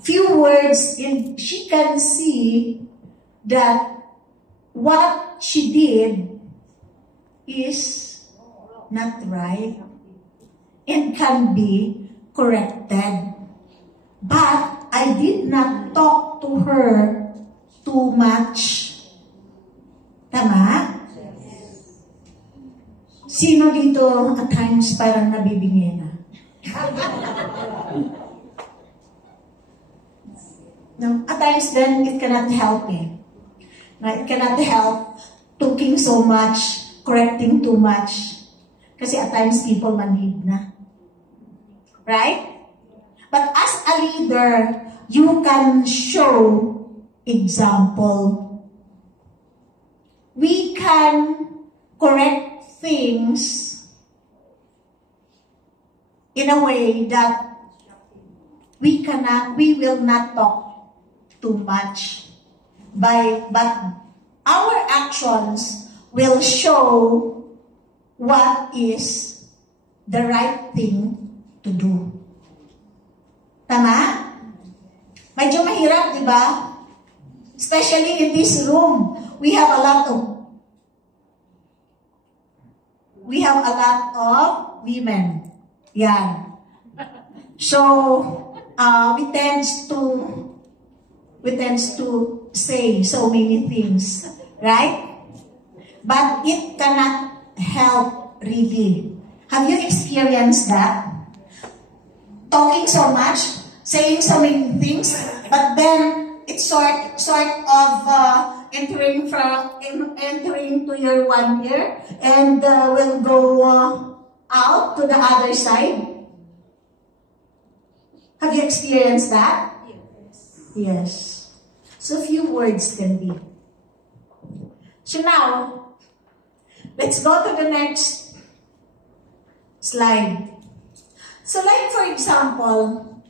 few words, and she can see that what she did is not right and can be corrected. But I did not talk to her too much. Tama? Sino dito at times parang nabibingi na? No? At times then, it cannot help eh. No, it cannot help talking so much, correcting too much. Kasi at times people manhid na. Right? But as a leader, you can show example. We can correct things in a way that we will not talk too much. But our actions will show what is the right thing to do. Tama? Medyo mahirap, di ba? Especially in this room, we have a lot of women. Yan. So, we tend to say so many things, right? But it cannot help really. Have you experienced that? Talking so much, saying so many things, but then it's sort of entering to your 1 year and will go out to the other side. Have you experienced that? Yes. So few words can be. So now, let's go to the next slide. So like for example,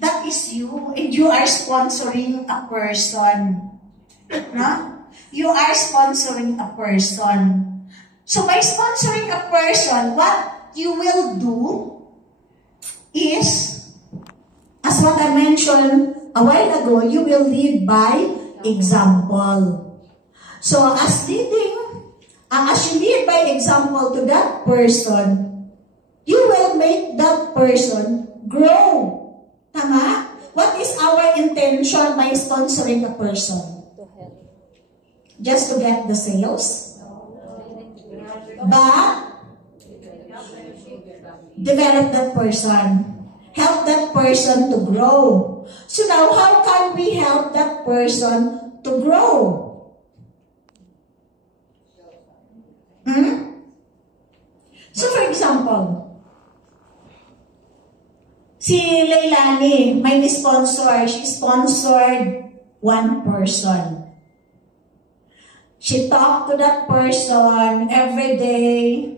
that is you, and you are sponsoring a person. No? You are sponsoring a person. So by sponsoring a person, what you will do is, as what I mentioned a while ago, you will lead by example. So as you lead by example to that person, you will make that person grow. Tama? What is our intention by sponsoring a person? Just to get the sales? But develop that person. Help that person to grow. So now, how can we help that person to grow? So for example, si Leilani, may sponsor. She sponsored one person. She talked to that person every day.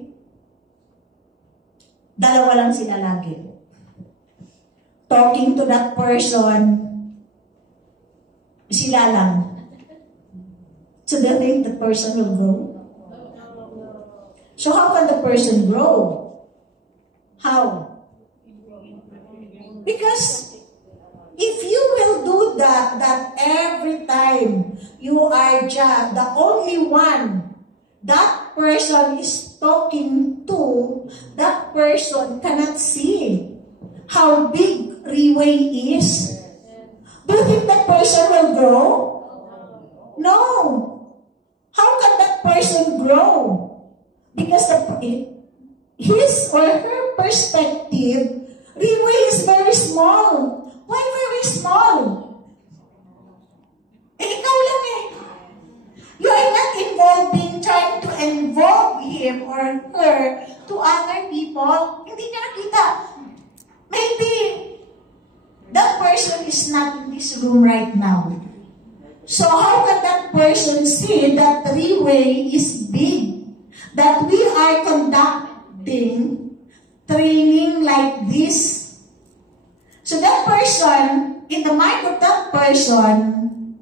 Dalawa lang sila lagi. Talking to that person, sila lang. So do you think the person will grow? So how can the person grow? How? Because if you will do that every time you are just the only one that person is talking to, that person cannot see how big Riway is. Do you think that person will grow? No. How can that person grow? Because his or her perspective, Riway is very small. Why very small? Ikaw lang eh. You are not trying to involve him or her to other people. Hindi niya nakita. Maybe that person is not in this room right now. So how can that person see that Riway is big? That we are conducting training like this. So that person, in the mind of that person,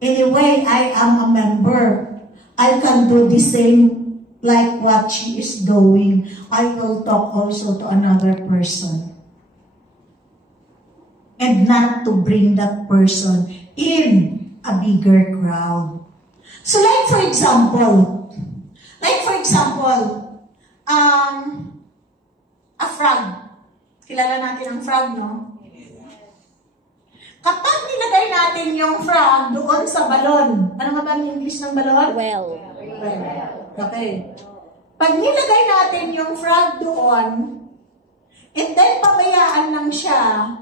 anyway, I am a member. I can do the same like what she is doing. I will talk also to another person. and not to bring that person in a bigger crowd. So like for example, a frog. Kilala natin ang frog, no? Kapag nilagay natin yung frog doon sa balon, ano nga ba ang English ng balon? Well. Okay. Pag nilagay natin yung frog doon, and then pabayaan lang siya,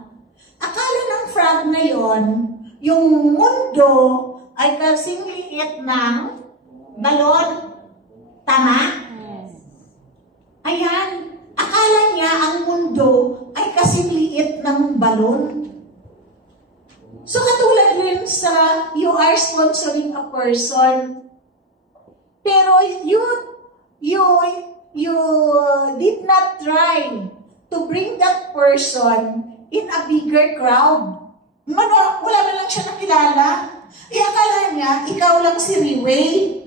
akala ng frog na yon, yung mundo ay kasing liit ng balon. Tama? Ayan. Akala niya ang mundo ay kasing liit ng balon. So katulad rin sa you are sponsoring a person, pero you did not try to bring that person in a bigger crowd. Wala na lang siya nakilala. Akala niya, ikaw lang si Riway.